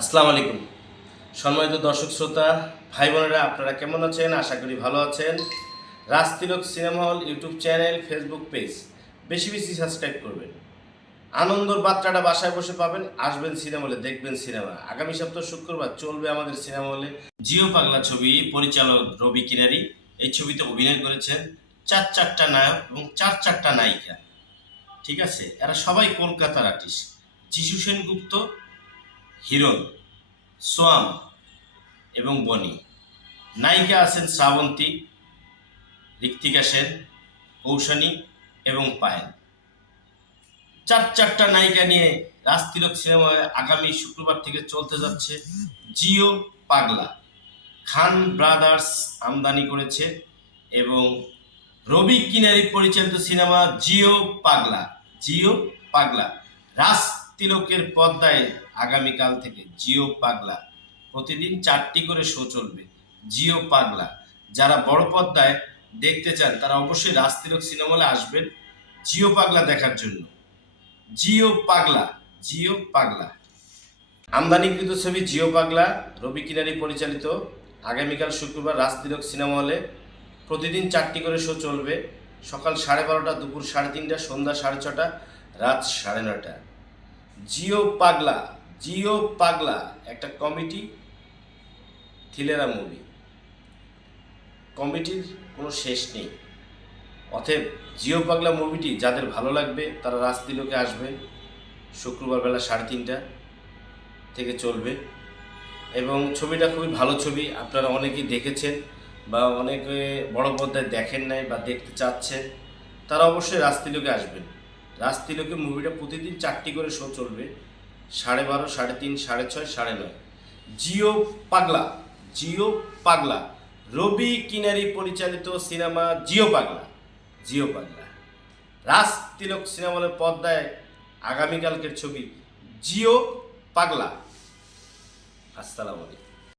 আসসালামু আলাইকুম। সম্মানিত দর্শক শ্রোতা ভাই বোনেরা, আপনারা কেমন আছেন? আশা করি ভালো আছেন। Rajtilak cinema hall YouTube channel, Facebook page বেশি বেশি সাবস্ক্রাইব করবেন। আনন্দর বার্তাটা বাসায় বসে পাবেন। আসবেন সিনেমা হলে, দেখবেন সিনেমা। আগামী সপ্তাহ শুক্রবার চলবে আমাদের সিনেমা হলে জিও পাগলা ছবি। পরিচালক রবি কিনারি এই ছবিতে অভিনয় করেছেন। চারটা নায়ক এবং চারটা নায়িকা। ঠিক আছে, এরা সবাই কলকাতার আর্টিস্ট। যিশু সেনগুপ্ত, হিরণ, সোয়াম এবং বনি। নায়িকা আছেন শ্রাবন্তী, ঋত্বিকা সেন, কৌশানী এবং পায়েল। চারটা নায়িকা নিয়ে রাজতিলক সিনেমায় আগামী শুক্রবার থেকে চলতে যাচ্ছে জিও পাগলা। খান ব্রাদার্স আমদানি করেছে এবং রবি কিনারি পরিচালিত সিনেমা জিও পাগলা। জিও পাগলা রাজ তিলকের পর্দায় আগামীকাল থেকে জিও পাগলা। প্রতিদিন 4টি করে শো চলবে জিও পাগলা। যারা বড় পর্দায় দেখতে চান তারা অবশ্যই রাজ তিলক সিনেমা হলে আসবেন জিও পাগলা দেখার জন্য। জিও পাগলা, জিও পাগলা। আমদানিকৃত ছবি জিও পাগলা, রবি কিনারি পরিচালিত। আগামীকাল শুক্রবার রাজ তিলক সিনেমা হলে প্রতিদিন 4টি করে শো চলবে। সকাল 12:30, দুপুর 3:30, সন্ধ্যা 6:30, রাত 9:30। জিও পাগলা, জিও পাগলা একটা কমেডি থ্রিলার মুভি। কমেডির কোনো শেষ নেই। অতএব জিও পাগলা মুভিটি যাদের ভালো লাগবে তারা রাজ তিলকে আসবে। শুক্রবার বেলা 3:30 থেকে চলবে এবং ছবিটা খুবই ভালো ছবি। আপনারা অনেকেই দেখেছেন বা অনেকে বড় পর্দায় দেখেন নাই বা দেখতে চাচ্ছেন, তারা অবশ্যই রাজ তিলকে আসবেন। রাজ তিলকে মুভিটা প্রতিদিন 4টি করে শো চলবে, 12:30, 3:30, 6:30, 9:30। জিও পাগলা, জিও পাগলা, রবি কিনারি পরিচালিত সিনেমা জিও পাগলা। জিও পাগলা রাজ তিলক সিনেমা হলের পর্দায় আগামীকালকের ছবি জিও পাগলা। আসসালামু আলাইকুম।